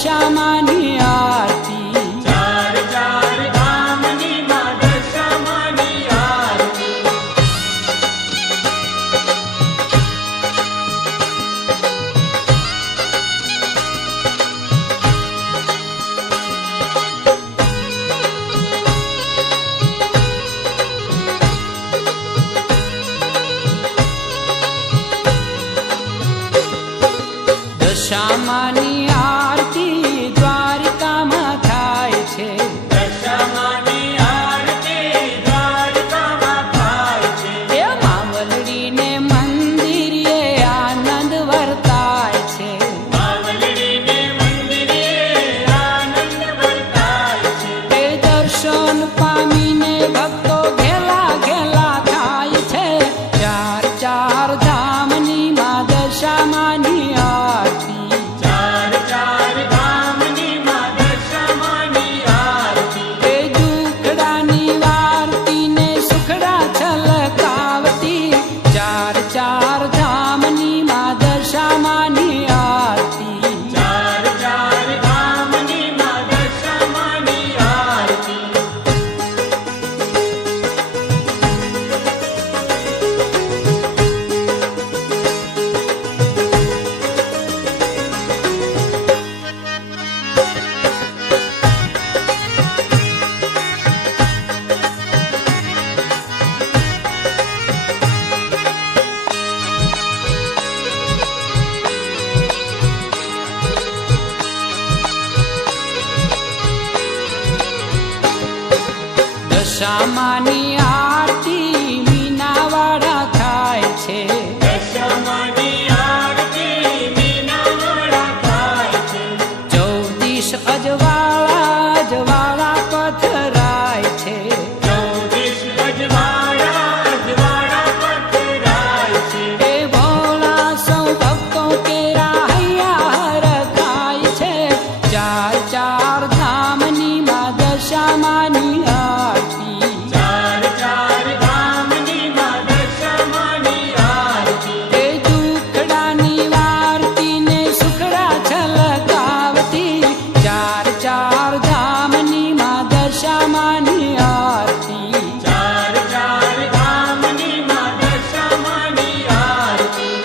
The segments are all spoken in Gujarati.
દશામાની આરતી ચાર ચાર ધામની માં દશામાની આરતી દશામાની આરતી દ્વારિકામાં થાય છે દશામાની આરતી દ્વારકામાં થાય છે એ માવલડીને મંદિરે આનંદ વર્તાય છે માવલડીને મંદિરે આનંદ વર્તાય છે એ દર્શન પામીને ભક્તો ઘેલા ઘેલા થાય છે ચાર ચાર ધામની માં દશામાની આરતી ચાર ચાર ધામની માં દશામાની આરતી એ દુખડાની વારતી ને સુખડા છલકાવતી ચાર ચાર ધામની માં દશામાની આરતી ચાર ચાર ધામની માં દશામાની આરતી દશામાની આરતી મીનાવાડા થાય છે દશામાની આરતી મીનાવાડા થાય છે ચૌદીસ અજવાળા અજવાળા પથરાય છે ચૌદીસ અજવાળા પથરાય છે એ ભોળા સૌ ભક્તો કેરા હૈયા હરખાય છે ચાર ચાર ધામની માં દશામાની આરતી ચાર ચાર ધામની માં દશામાની આરતી એ દુખડાની વારતી ને સુખડા છલકાવતી ચાર ચાર ધામની માં દશામાની આરતી ચાર ચાર ધામની માં દશામાની આરતી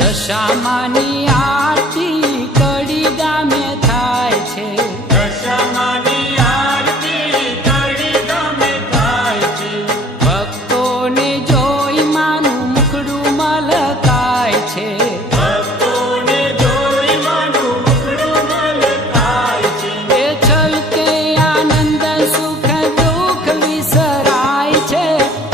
દશામાની આરતી કડી ગામે થાય છે દશામાની આરતી કડી ગામે થાય છે ભક્તોને જોઈ માનું મુખડું મલકાય છે ભક્તોને જોઈ માનું મુખડું મલકાય છે એ છલકે આનંદ સુખ દુઃખ વિસરાય છે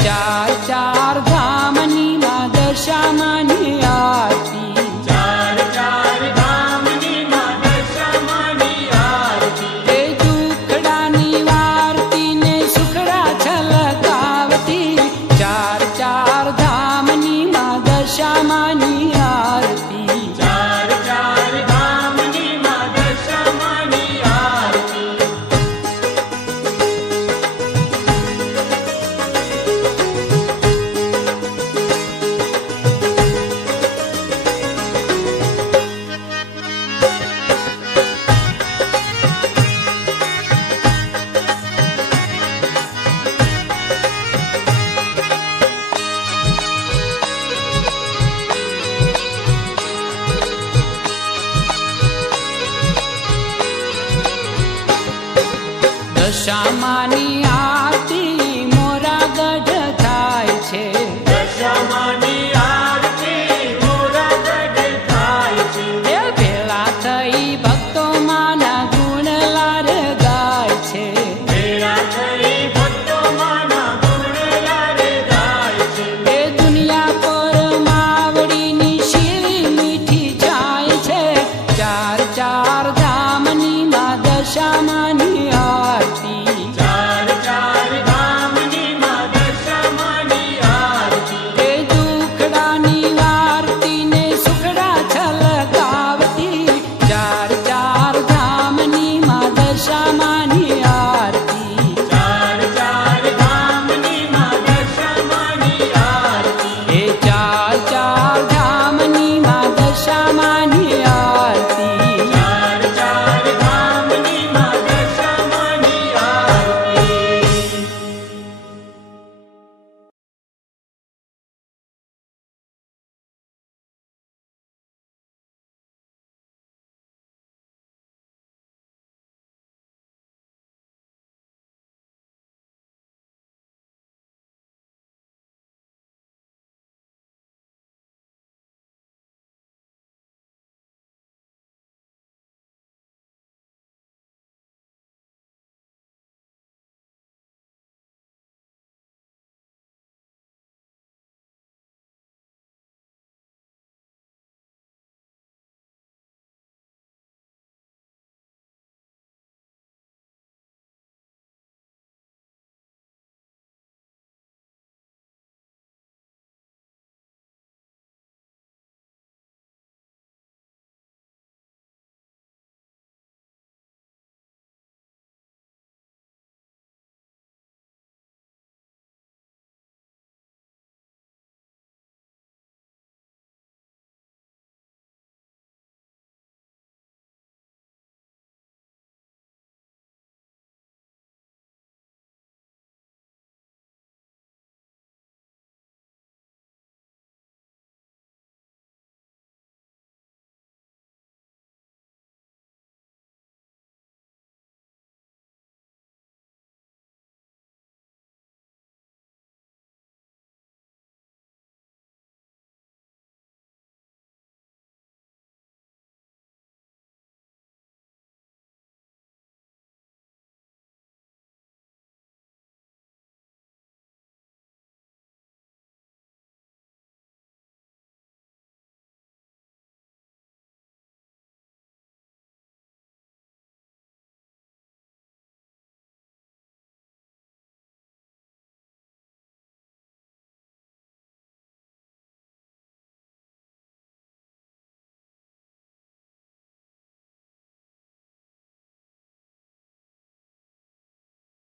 ચાર ચાર ધામની માં દશામાની આરતી ચાર ચાર ધામની માં દશામાની આરતી એ દુખડાની વારતી ને સુખડા છલકાવતી ચાર ચાર ધામની માં દશામાની આરતી ચાર ચાર ધામની માં દશામાની આરતી દશામાની